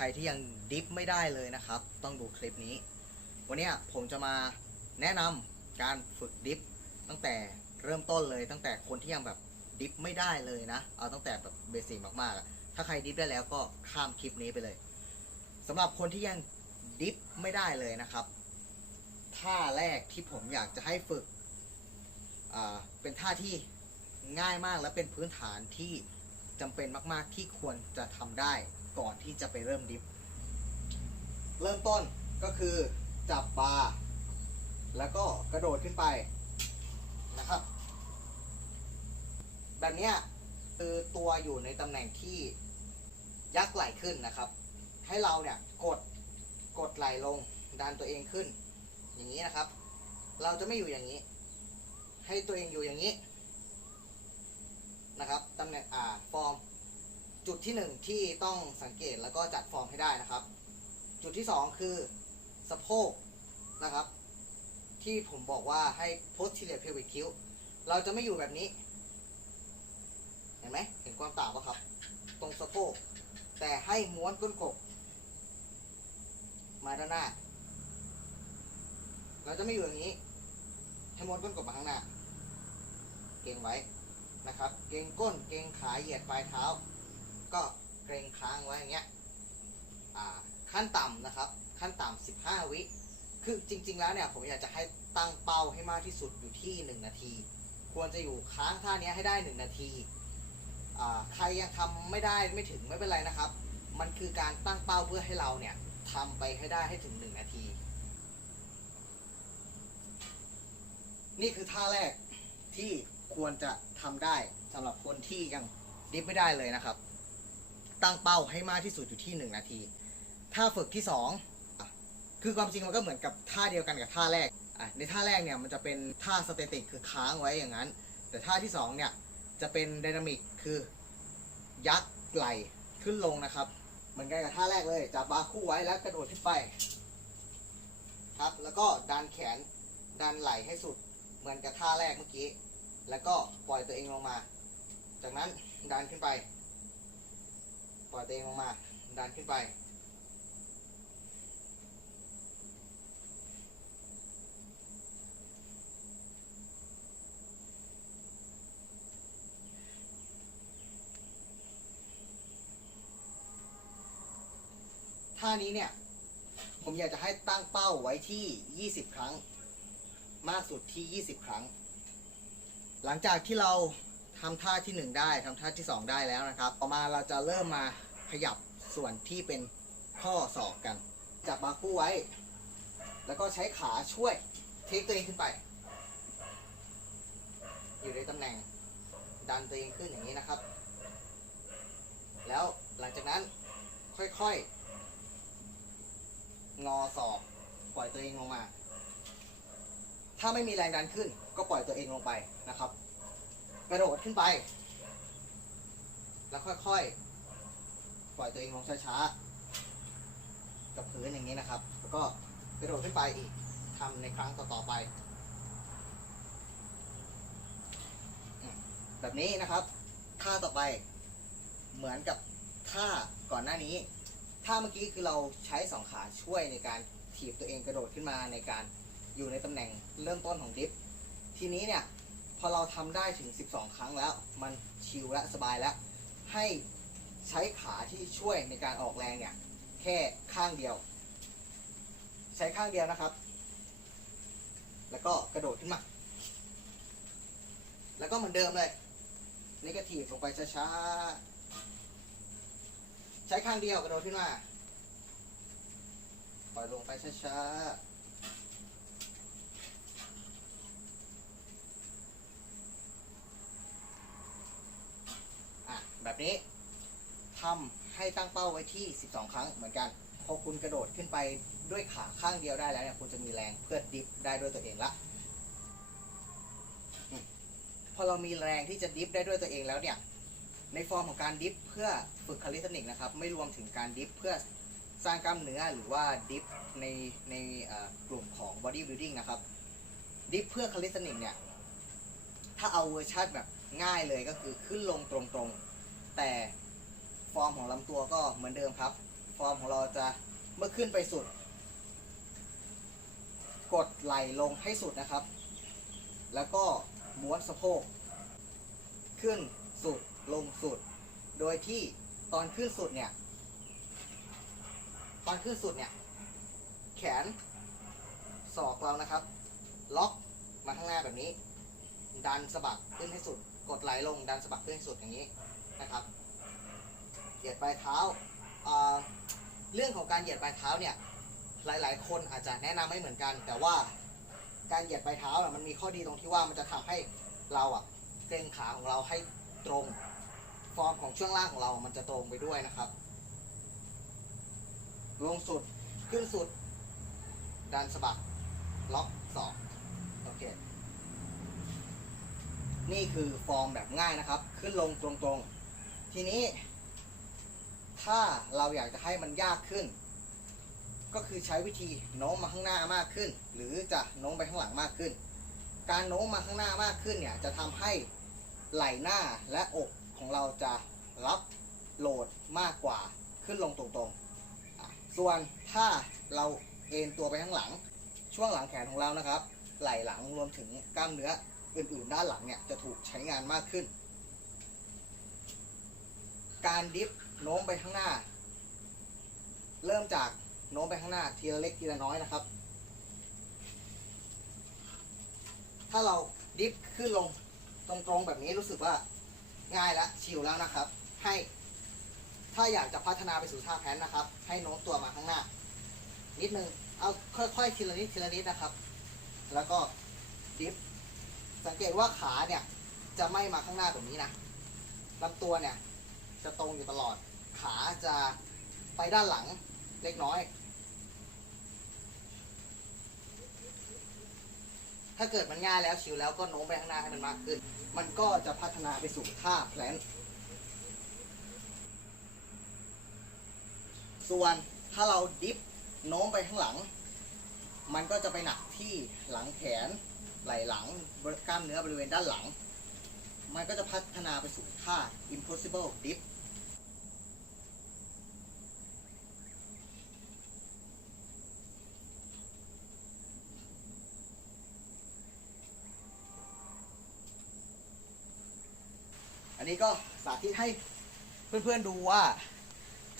ใครที่ยังดิฟไม่ได้เลยนะครับ ต้องดูคลิปนี้ วันนี้ผมจะมาแนะนำการฝึกดิฟตั้งแต่เริ่มต้นเลย ตั้งแต่คนที่ยังแบบดิฟไม่ได้เลยนะ เอาตั้งแต่แบบเบสิกมากๆ ถ้าใครดิฟได้แล้วก็ข้ามคลิปนี้ไปเลยสำหรับคนที่ยังดิฟไม่ได้เลยนะครับท่าแรกที่ผมอยากจะให้ฝึกเป็นท่าที่ง่ายมากและเป็นพื้นฐานที่จำเป็นมาก ๆ ที่ควรจะทำได้ ก่อนที่จะไปเริ่มดิฟ เริ่มต้นก็คือจับบาร์แล้วก็กระโดดขึ้นไปนะครับ แบบนี้คือตัวอยู่ในตำแหน่งที่ยักไหล่ขึ้นนะครับ ให้เราเนี่ยกดกดไหล่ลงดันตัวเองขึ้น อย่างนี้นะครับ เราจะไม่อยู่อย่างนี้ ให้ตัวเองอยู่อย่างนี้นะครับตำแหน่งอ่าฟอร์ม จุดที่หนึ่งที่ต้องสังเกตแล้วก็จัดฟอร์มให้ได้นะครับ จุดที่สองคือสะโพกนะครับ ที่ผมบอกว่าให้ posterior pelvic tilt เราจะไม่อยู่แบบนี้ เห็นไหมเห็นความต่างปะครับ ตรงสะโพกแต่ให้ม้วนก้นกบมาด้านหน้า เราจะไม่อยู่อย่างนี้ ให้ม้วนก้นกบมาข้างหน้า เก่งไว้นะครับ เก่งก้น เก่งขาเหยียดปลายเท้า ก็เกรงค้างไว้อย่างเงี้ยอ่าขั้นต่ำนะครับ ขั้นต่ำ15 วิคือจริง ๆ แล้วเนี่ยผมอยากจะให้ตั้งเป้าให้มากที่สุดอยู่ที่ 1 นาที ควรจะอยู่ค้างท่านี้ให้ได้ 1 นาทีอ่าใครยังทำไม่ได้ไม่ถึงไม่เป็นไรนะครับ มันคือการตั้งเป้าเพื่อให้เราเนี่ยทำไปให้ได้ให้ถึง 1 นาที นี่คือท่าแรกที่ควรจะทำได้สำหรับคนที่ยังดิฟไม่ได้เลยนะครับ ตั้งเป้าให้มากที่สุดอยู่ที่ 1 นาที ท่าฝึกที่ 2 คือความจริงมันก็เหมือนกับท่าเดียวกันกับท่าแรก ในท่าแรกเนี่ยมันจะเป็นท่าสเตติกคือค้างไว้อย่างนั้น แต่ท่าที่ 2 เนี่ยจะเป็นไดนามิกคือยักไหลขึ้นลงนะครับ เหมือนกันกับท่าแรกเลยจับบาร์คู่ไว้แล้วกระโดดขึ้นไปครับ แล้วก็ดันแขนดันไหลให้สุดเหมือนกับท่าแรกเมื่อกี้ แล้วก็ปล่อยตัวเองลงมา จากนั้นดันขึ้นไป ปล่อยตัวเองลงมา ดันขึ้นไป ท่านี้เนี่ย ผมอยากจะให้ตั้งเป้าไว้ที่ 20 ครั้ง มากสุดที่ 20 ครั้ง หลังจากที่เรา ทำท่าที่1ได้ทำท่าที่2ได้แล้วนะครับ ต่อมาเราจะเริ่มมาขยับส่วนที่เป็นข้อศอกกัน จับบาคู่ไว้ แล้วก็ใช้ขาช่วยเทคตัวเองขึ้นไป อยู่ในตำแหน่งดันตัวเองขึ้นอย่างนี้นะครับ แล้วหลังจากนั้นค่อยๆ งอศอกปล่อยตัวเองลงมา ถ้าไม่มีแรงดันขึ้น ก็ปล่อยตัวเองลงไปนะครับ กระโดดขึ้นไป แล้วค่อยๆ ปล่อยตัวเองลงช้าๆ กับพื้นอย่างนี้นะครับ แล้วก็กระโดดขึ้นไปอีกทำในครั้งต่อๆไป แบบนี้นะครับ ท่าต่อไป เหมือนกับท่าก่อนหน้านี้ ท่าเมื่อกี้คือเราใช้สองขาช่วยในการถีบตัวเองกระโดดขึ้นมาในการอยู่ในตำแหน่งเริ่มต้นของดิฟ ทีนี้เนี่ย พอเราทำได้ถึง 12 ครั้งแล้ว มันชิลและสบายแล้ว ให้ใช้ขาที่ช่วยในการออกแรงเนี่ยแค่ข้างเดียว ใช้ข้างเดียวนะครับ แล้วก็กระโดดขึ้นมา แล้วก็เหมือนเดิมเลยนี่ก็ถีบลงไปช้าๆใช้ข้างเดียวกระโดดขึ้นมาปล่อยลงไปช้าๆ อะ แบบนี้ทำให้ตั้งเป้าไว้ที่ 12 ครั้งเหมือนกัน พอคุณกระโดดขึ้นไปด้วยขาข้างเดียวได้แล้วเนี่ยคุณจะมีแรงเพื่อดิฟได้ด้วยตัวเองละพอเรามีแรงที่จะดิฟได้ด้วยตัวเองแล้วเนี่ยในฟอร์มของการดิฟเพื่อฝึกคาลิสเทนิกนะครับไม่รวมถึงการดิฟเพื่อสร้างกล้ามเนื้อหรือว่าดิฟในในกลุ่มของ body building นะครับดิฟเพื่อคาลิสเทนิกเนี่ยถ้าเอาเวอร์ชันแบบง่ายเลยก็คือขึ้นลงตรงๆ แต่ฟอร์มของลำตัวก็เหมือนเดิมครับ ฟอร์มของเราจะเมื่อขึ้นไปสุด กดไหลลงให้สุดนะครับ แล้วก็ม้วนสะโพก ขึ้นสุดลงสุด โดยที่ตอนขึ้นสุดเนี่ย ตอนขึ้นสุดเนี่ย แขนศอกเรานะครับ ล็อกมาข้างหน้าแบบนี้ ดันสะบักขึ้นให้สุด กดไหลลงดันสะบักขึ้นให้สุดอย่างนี้ นะครับ เหยียดปลายเท้า เรื่องของการเหยียดปลายเท้าเนี่ย หลาย ๆ คนอาจจะแนะนำไม่เหมือนกัน แต่ว่าการเหยียดปลายเท้ามันมีข้อดีตรงที่ว่ามันจะทำให้เราอะเกรงขาของเราให้ตรง ฟอร์มของช่วงล่างของเรา มันจะตรงไปด้วยนะครับ ลงสุด ขึ้นสุด ดันสะบัก ล็อกสองโอเค นี่คือฟอร์มแบบง่ายนะครับ ขึ้นลงตรงๆ ทีนี้ ถ้าเราอยากจะให้มันยากขึ้น ก็คือใช้วิธีโน้มมาข้างหน้ามากขึ้น หรือจะโน้มไปข้างหลังมากขึ้น การโน้มมาข้างหน้ามากขึ้นเนี่ยจะทำให้ไหล่หน้าและอกของเราจะรับโหลดมากกว่าขึ้นลงตรงๆ ส่วนถ้าเราเอ็นตัวไปข้างหลัง ช่วงหลังแขนของเรานะครับ ไหล่หลังรวมถึงกล้ามเนื้ออื่นๆ ด้านหลังเนี่ยจะถูกใช้งานมากขึ้น การดิฟโน้มไปข้างหน้า เริ่มจากโน้มไปข้างหน้าทีละเล็กทีละน้อยนะครับ ถ้าเราดิฟขึ้นลงตรงๆแบบนี้รู้สึกว่าง่ายแล้วชิลแล้วนะครับ ให้ถ้าอยากจะพัฒนาไปสู่ท่าแพนนะครับ ให้โน้มตัวมาข้างหน้า นิดนึงเอาค่อยๆทีละนิดทีละนิดนะครับ แล้วก็ดิฟสังเกตว่าขาเนี่ยจะไม่มาข้างหน้าแบบนี้นะลำตัวเนี่ย จะตรงอยู่ตลอด ขาจะไปด้านหลังเล็กน้อย ถ้าเกิดมันง่ายแล้วชิวแล้วก็โน้มไปข้างหน้าให้มันมากขึ้น มันก็จะพัฒนาไปสู่ท่าแพลนส่วนถ้าเราดิฟโน้มไปข้างหลัง มันก็จะไปหนักที่หลังแขน ไหล่หลังกล้ามเนื้อบริเวณด้านหลัง มันก็จะพัฒนาไปสู่ท่า impossible dip นี้ก็สาธิตให้เพื่อนๆดูว่า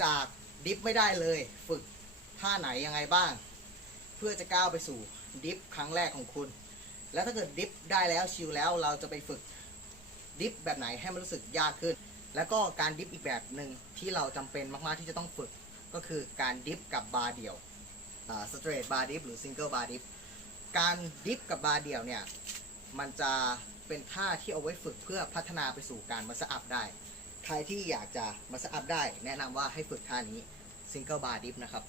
จากดิฟไม่ได้เลย ฝึกท่าไหนยังไงบ้าง เพื่อจะก้าวไปสู่ดิฟครั้งแรกของคุณ แล้วถ้าเกิดดิฟได้แล้วชิลแล้วเราจะไปฝึกดิฟแบบไหนให้มันรู้สึกยากขึ้น แล้วก็การดิฟอีกแบบหนึ่งที่เราจำเป็นมากๆที่จะต้องฝึก ก็คือการดิฟกับบาร์เดี่ยวสเตรทบาร์ดิฟหรือซิงเกิลบาร์ดิฟการดิฟกับบาร์เดี่ยวเนี่ยมันจะ เป็นท่าที่เอาไว้ฝึกเพื่อพัฒนาไปสู่การมัสอัพได้ ใครที่อยากจะมัสอัพได้ แนะนำว่าให้ฝึกท่านี้ซิงเกิลบาร์ดิฟนะครับ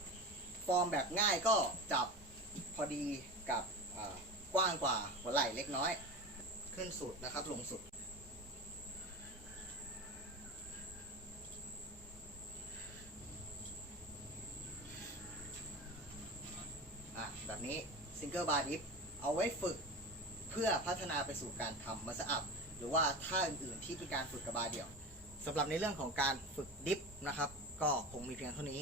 ฟอร์มแบบง่ายก็จับพอดีกับอ่ากว้างกว่าหัวไหล่เล็กน้อย ขึ้นสุดนะครับลงสุด อะแบบนี้ซิงเกิลบาร์ดิฟเอาไว้ฝึก เพื่อพัฒนาไปสู่การทำมัสอัพหรือว่าท่าอื่นๆที่เป็นการฝึกกระบาเดี่ยวสำหรับในเรื่องของการฝึกดิฟนะครับ ก็คงมีเพียงเท่านี้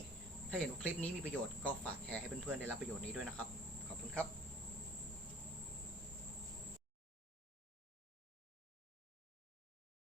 ถ้าเห็นว่าคลิปนี้มีประโยชน์ก็ฝากแชร์ให้เพื่อนๆได้รับประโยชน์นี้ด้วยนะครับ ขอบคุณครับ